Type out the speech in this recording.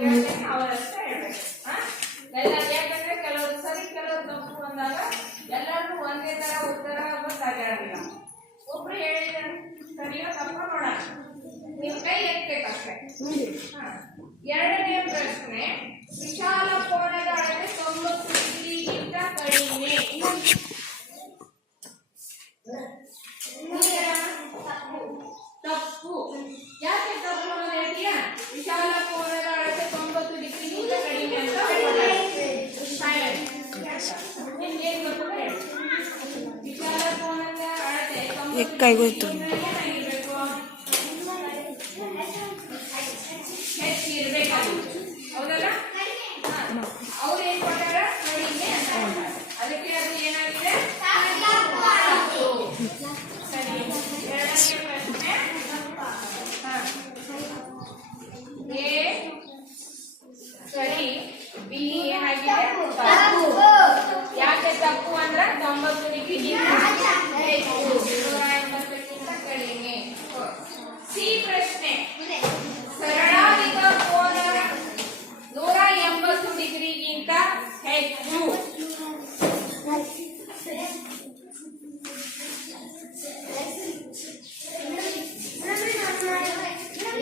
ಕೇಳ್ತೇನೆ ಅವರಷ್ಟೇ ಹೇಳ್ಬೇಕು. ಎಲ್ಲ ಯಾಕಂದ್ರೆ ಕೆಲವರು ಸರಿ ಕೆಲವರು ತಪ್ಪು ಅಂದಾಗ ಎಲ್ಲರೂ ಒಂದೇ ತರ ಉತ್ತರ ಗೊತ್ತಾಗಿರೋದಿಲ್ಲ. ಒಬ್ರು ಹೇಳಿದ್ರೆ ಸರಿಯೋ ತಪ್ಪ ನೋಡೋಣ, ನೀವು ಕೈ ಎತ್ತಬೇಕಷ್ಟೇ. ಎರಡನೇ ಪ್ರಶ್ನೆ, ವಿಶಾಲ ಕೋನದ ಅಳತೆ 90 ಡಿಗ್ರಿಗಿಂತ ಕಡಿಮೆ. ತಪ್ಪು. ಯಾಕೆ ತಪ್ಪು ಅನ್ನೋದು ಹೇಳ್ತೀಯಾ? ವಿಶಾಲ ಕೋನದ ಅಳತೆ 90 ಡಿಗ್ರಿಗಿಂತ ಕಡಿಮೆ ಅಂತ ನಿಮ್ಗೇನು ಗೊತ್ತು? ವಿಶಾಲ ಕೋನದ ಅಳತೆ 90 ಡಿಗ್ರಿಗಿಂತ ಏನಾಗಿರ್ಬೇಕು? ಹೆಚ್ಚಿರ್ಬೇಕಾಗಿ, ಹೌದಲ್ಲ? ಅವ್ರು ಏನ್ ಕೊಟ್ಟಾರ? ಕಡಿಮೆ ಅಂತ ಕೊಟ್ಟಾರ. ಅದಕ್ಕೆ ಅದು ಏನಾಗಿದೆ? ಸರಿ. ಎರಡನೇ ಪ್ರಶ್ನೆ, ಎ ಸರಿ, ಬಿ ಏನಾಗಿದೆ? ತಪ್ಪು. ಯಾಕೆ ತಪ್ಪು ಅಂದ್ರೆ 90 ಡಿಗ್ರಿ